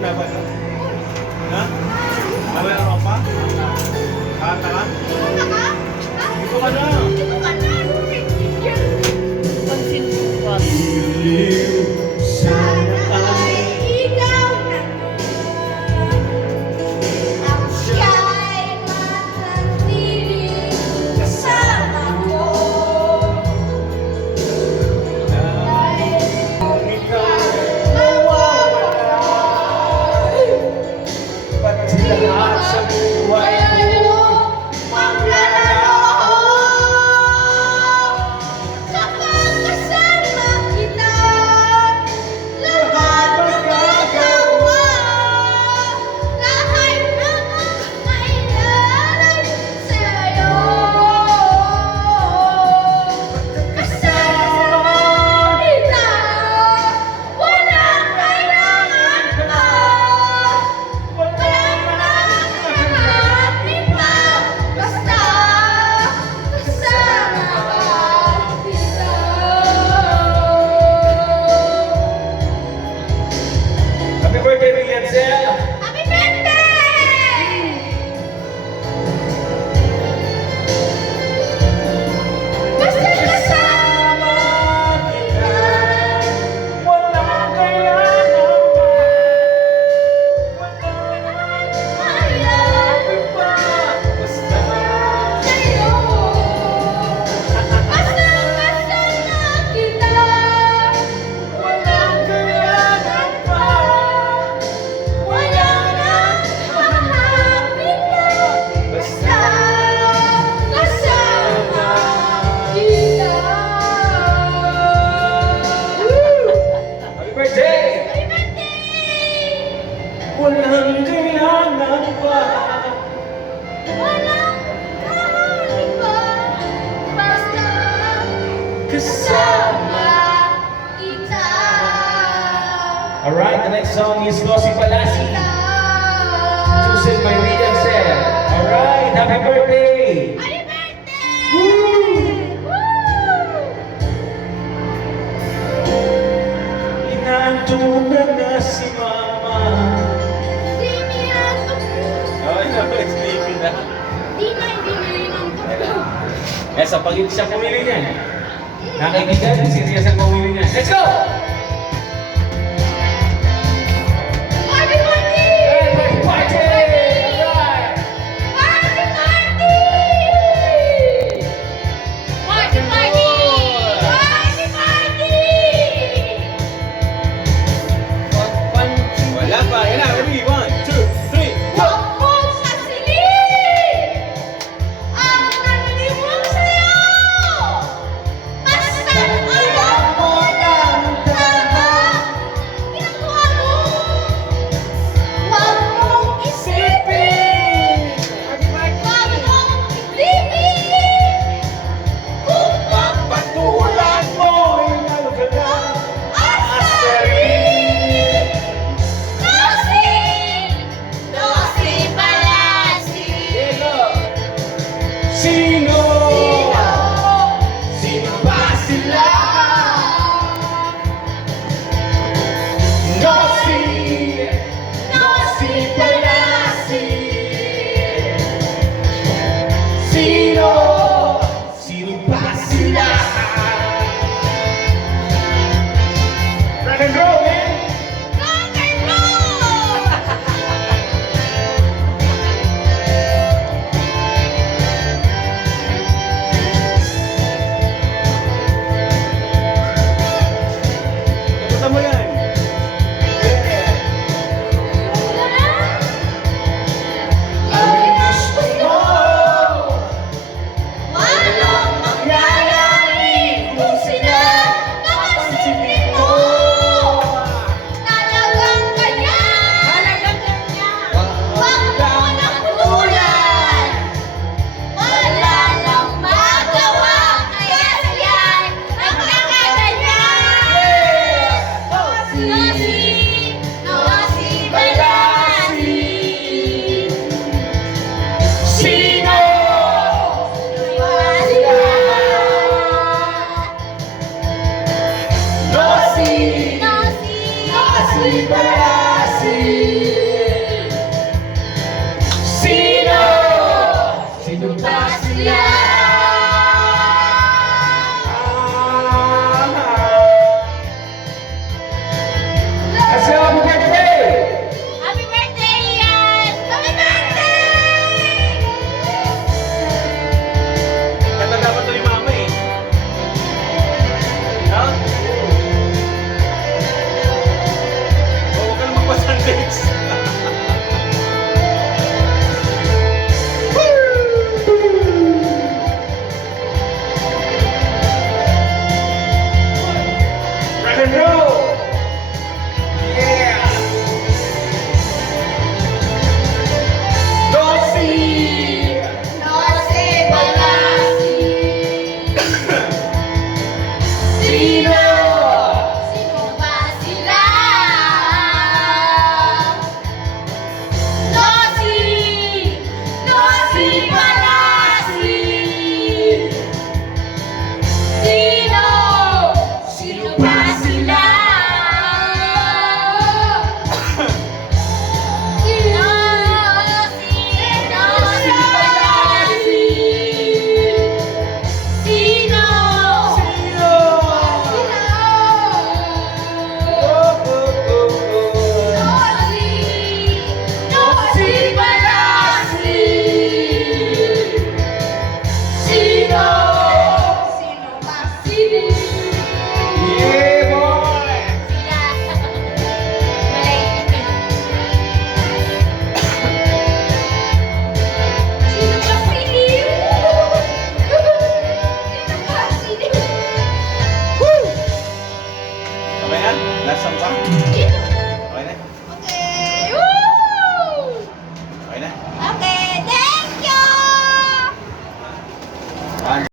dapat. Ha? Awal ang ropa? Kata ka? Dito ka na. Pansin ko. Sana ay ikaw na ang siya'y manatiling kasama ko. Dahil Ikaw nawawala, pati lahat sa buhay ko. maglalaro kapag kasama kita. Lahat magagawa, kahit anong kailangan sa'yo. Kasama kita, walang kailangan pa. Walang hanapin pa, basta kasama kita. Happy birthday, Riancel! Happy birthday! Basta kasama kita, Walang kailangan pa. hanapin pa Basta sa'yo. Basta kasama kita, walang kailangan pa. wala nang hahanapin pa, basta kasama kita. Happy birthday! Happy birthday! Walang kailangan pa. Walang kahanin pa, basta Kasama. kasama kita. Alright, the next song is Glossy Palasi. Chosen by Riancel. Alright, happy birthday! Happy birthday! Woo! Woo! Inaantukan na si Mama. Sinihanap mo. Ay, sleepy na. Di na inantok. Eh, sa pag siya pumili niyan. Nakaibigan, si Riancel pumili niyan. Let's go! Happy birthday! Hey, party! Alright! Party, party! Party, party! Party, party! Wala pa. Yan na, ready? 1, 2, 3, go! Huwag mong sasilip ang nanilimong sa'yo! Basta alam mo lang tama ginagawa mo. Huwag mong isipin, huwag mong isipin kung Patulan mo, inalo ka na. asarin. Dosi Palasi. Sino? Sino? Sino ba sila? Nosy! Dosi Palasi. Sino? Sino ba sila? Rock and roll, man! Rock and roll! Ikutan mo yan! Ang gusto mo, walang mangyayari kung sila papansinin mo. Talagang ganyan, wag mo nang tulan. Wala nang magawa, kaya yan nagkakaganyan. Nosi Balasi. Sino? Nosy! Nosi Balasi! si? Sino? Sino ba sila? Let's go, happy birthday! Happy birthday, Ian! Happy birthday! Ganda dapat to ni Mama eh. Ha? Huwag ka na magpa-sandals. Rock and roll! Yeah! Dosi! No se palasi. Sino? Sino ba sila? No si palasi. Sino? Sino ba sila? Sino? Sino? Oh, oh, oh, oh. Yeah, boy! Okay na? Last song pa? Sino?